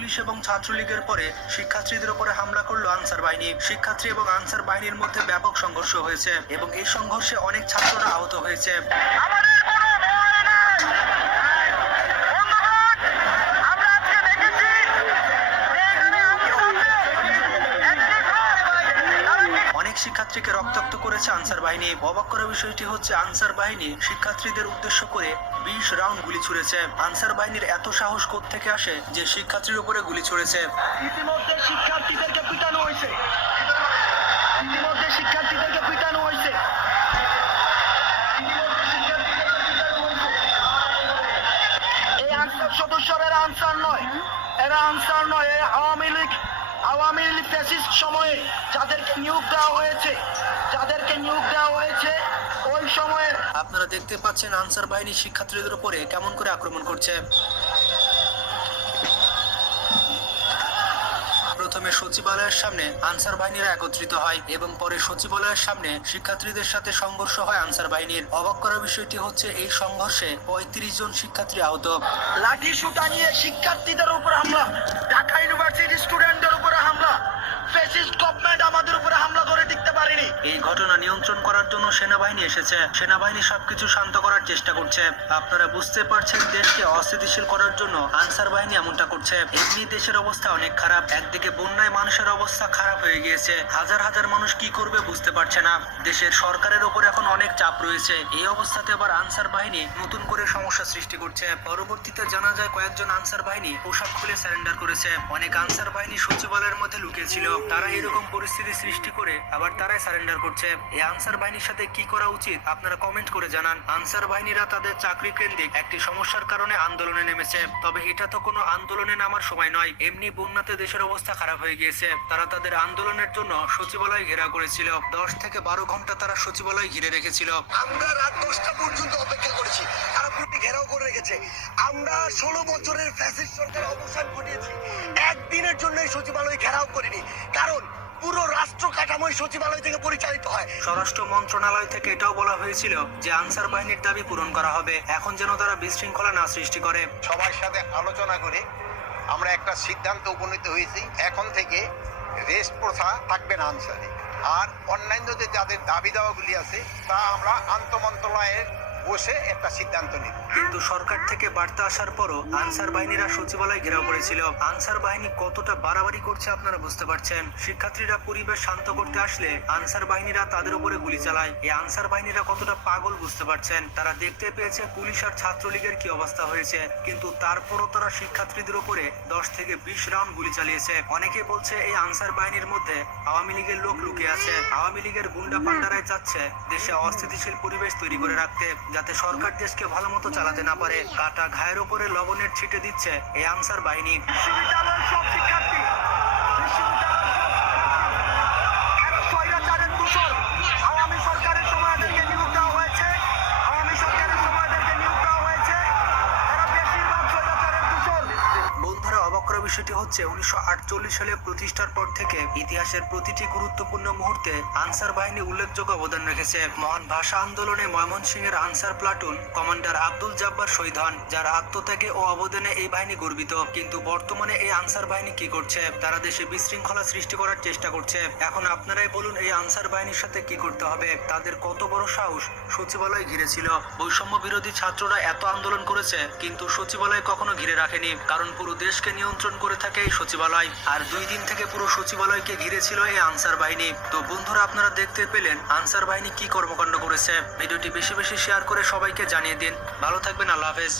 Police এবং ছাত্রলীগের পরে শিক্ষার্থীদের উপরে হামলা করলো আনসার বাহিনী। শিক্ষার্থী এবং আনসার বাহিনীর মধ্যে ব্যাপক সংঘর্ষ হয়েছে এবং এই সংঘর্ষে অনেক ছাত্ররা আহত হয়েছে। শিক্ষার্থীকে রক্তাক্ত করেছে আনসার বাহিনী। অবাক করা বিষয়টি হচ্ছে আনসার বাহিনী শিক্ষার্থীদের উদ্দেশ্য করে 20 রাউন্ড গুলি ছুড়েছে। আনসার বাহিনীর এত সাহস কোত্থেকে আসে যে শিক্ষার্থীর উপরে গুলি ছুড়েছে? ইতিমধ্যে শিক্ষার্থীদেরকে পিটানো হয়েছে। এই আনসার সদস্যরা আনসার নয়, এরা আনসার নয়। আওয়ামী লীগ ফ্যাসিস্ট সময়ে যাদেরকে নিয়োগ দেওয়া হয়েছে ওই সময়ে। আপনারা দেখতে পাচ্ছেন আনসার বাহিনী শিক্ষার্থীদের উপরে কেমন করে আক্রমণ করছে। প্রথমে সচিবালয়ের সামনে আনসার বাহিনীরা একত্রিত হয় এবং পরে সচিবালয়ের সামনে শিক্ষার্থীদের সাথে সংঘর্ষ হয় আনসার বাহিনীর। অবাক করার বিষয়টি হচ্ছে এই সংঘর্ষে 35 জন শিক্ষার্থী আহত। লাঠি সুতা নিয়ে শিক্ষার্থীদের উপর হামলা, ঢাকা ইউনিভার্সিটি স্টুডেন্টদের উপরে হামলা। ফ্যাসিস্ট গভর্নমেন্ট আমাদের উপরে হামলা করে টিকতে পারেনি। এই ঘটনা নিয়ন্ত্রণ করার জন্য সেনাবাহিনী এসেছে। সেনাবাহিনী সবকিছু শান্ত করার চেষ্টা করছে। আপনারা বুঝতে পারছেন দেশকে অস্থিতিশীল করার জন্য আনসার বাহিনী এমনটা করছে। এমনি দেশের অবস্থা অনেক খারাপ। একদিকে বন্যায় মানুষের অবস্থা খারাপ হয়ে গিয়েছে, হাজার হাজার মানুষ কি করবে বুঝতে পারছে না। দেশের সরকারের উপর এখন অনেক চাপ রয়েছে। এই অবস্থাতে আবার আনসার বাহিনী নতুন করে সমস্যা সৃষ্টি করছে। পরবর্তীতে জানা যায় কয়েকজন আনসার বাহিনী পোশাক খুলে সারেন্ডার করেছে। অনেক আনসার বাহিনী সচিবালয়ের মধ্যে লুকিয়েছিল। তারা এরকম পরিস্থিতি সৃষ্টি করে আবার তারাই সারেন্ডার করছে। এই আনসার বাহিনীর সাথে কি করা উচিত আপনারা কমেন্ট করে জানান। আনসার বাহিনীরা তাদের চাকরি কেন্দ্রিক একটি সমস্যার কারণে আন্দোলনে নেমেছে, তবে এটা তো কোনো আন্দোলনে নামার সময় নয়। এমনি বন্যাতে দেশের অবস্থা খারাপ হয়ে গিয়েছে। তারা তাদের আন্দোলনের জন্য সচিবালয় ঘেরাও করেছিল। 10 থেকে 12 ঘন্টা তারা সচিবালয় ঘিরে রেখেছিল। আমরা রাত 10টা পর্যন্ত অপেক্ষা করেছি, তারা পুরো ঘেরাও করে রেখেছে। আমরা 16 বছরের ফ্যাসিস্ট সরকার অবসান ঘটিয়েছি, একদিনের জন্য এই সচিবালয় ঘেরাও করিনি। কারণ পুরো রাষ্ট্র কাঠামোই সচিবালয় থেকে পরিচালিত হয়। স্বরাষ্ট্র মন্ত্রণালয় থেকে এটাও বলা হয়েছিল যে আনসার বাহিনীর দাবি পূরণ করা হবে। এখন যেন তারা বিশৃঙ্খলা না সৃষ্টি করে। সবার সাথে আলোচনা করে আমরা একটা সিদ্ধান্ত উপনীত হয়েছি, এখন থেকে রেস্ট প্রথা থাকবে না আনসারে। আর অন্যান্য যে যাদের দাবি দাওয়াগুলি আছে তা আমরা আন্তঃমন্ত্রণালয়ের বসে একটা সিদ্ধান্ত নিব। কিন্তু সরকার থেকে বার্তা আসার পরও আনসার বাহিনীরা সচিবালয় ঘেরাও করেছিল। আনসার বাহিনী কতটা বাড়াবাড়ি করছে আপনারা বুঝতে পারছেন। শিক্ষার্থীরা পরিবেশ শান্ত করতে আসলে আনসার বাহিনীরা তাদের উপরে গুলি চালায়। এই আনসার বাহিনীরা কতটা পাগল বুঝতে পারছেন। তারা দেখতে পেয়েছে পুলিশ আর ছাত্রলীগের কি অবস্থা হয়েছে, কিন্তু তারপরও তারা শিক্ষার্থীদের উপরে 10 থেকে 20 রাউন্ড গুলি চালিয়েছে। অনেকে বলছে এই আনসার বাহিনীর মধ্যে আওয়ামী লীগের লোক লুকিয়ে আছে। আওয়ামী লীগের গুন্ডা পান্ডারাই চাচ্ছে দেশে অস্থিতিশীল পরিবেশ তৈরি করে রাখতে, যাতে সরকার দেশকে ভালো মতো চালাতে না পারে। কাটা ঘায়ের উপরে লবণের ছিটে দিচ্ছে এই আনসার বাহিনী। বিশ্ববিদ্যালয়ের সব শিক্ষার্থী স্বৈরাচারের দূষণ। আওয়ামী সরকারের সময় এদেরকে নিয়োগ দেওয়া হয়েছে, এরা বেশিরভাগ স্বৈরাচারের দূষণ। বন্ধুরা, অবাক করা বিষয়টি হচ্ছে 1948 সালে প্রতিষ্ঠার পর থেকে ইতিহাসের প্রতিটি গুরুত্বপূর্ণ মুহূর্তে আনসার বাহিনী উল্লেখযোগ্য অবদান রেখেছে। মহান ভাষা আন্দোলনে ময়মনসিংহের আনসার প্লাটুন কমান্ডার আব্দুল জব্বার শহীদ হন, যার আত্মত্যাগে ও অবদানে এই বাহিনী গর্বিত। কিন্তু বর্তমানে এই আনসার বাহিনী কি করছে? তারা দেশে বিশৃঙ্খলা সৃষ্টি করার চেষ্টা করছে। এখন আপনারাই বলুন এই আনসার বাহিনীর সাথে কি করতে হবে? তাদের কত বড় সাহস সচিবালয় ঘিরেছিল। বৈষম্য বিরোধী ছাত্ররা এত আন্দোলন করেছে কিন্তু সচিবালয় কখনো ঘিরে রাখেনি, কারণ পুরো দেশকে নিয়ন্ত্রণ করে থাকে এই সচিবালয়। আর 2 দিন থেকে পুরো সচিবালয়কে ঘিরেছিল এই আনসার বাহিনী। তো বন্ধুরা, আপনারা দেখতে পেলেন আনসার বাহিনী কি কর্মকাণ্ড করেছে। ভিডিওটি বেশি বেশি শেয়ার করে সবাইকে জানিয়ে দিন। ভালো থাকবেন, আল্লাহ হাফেজ।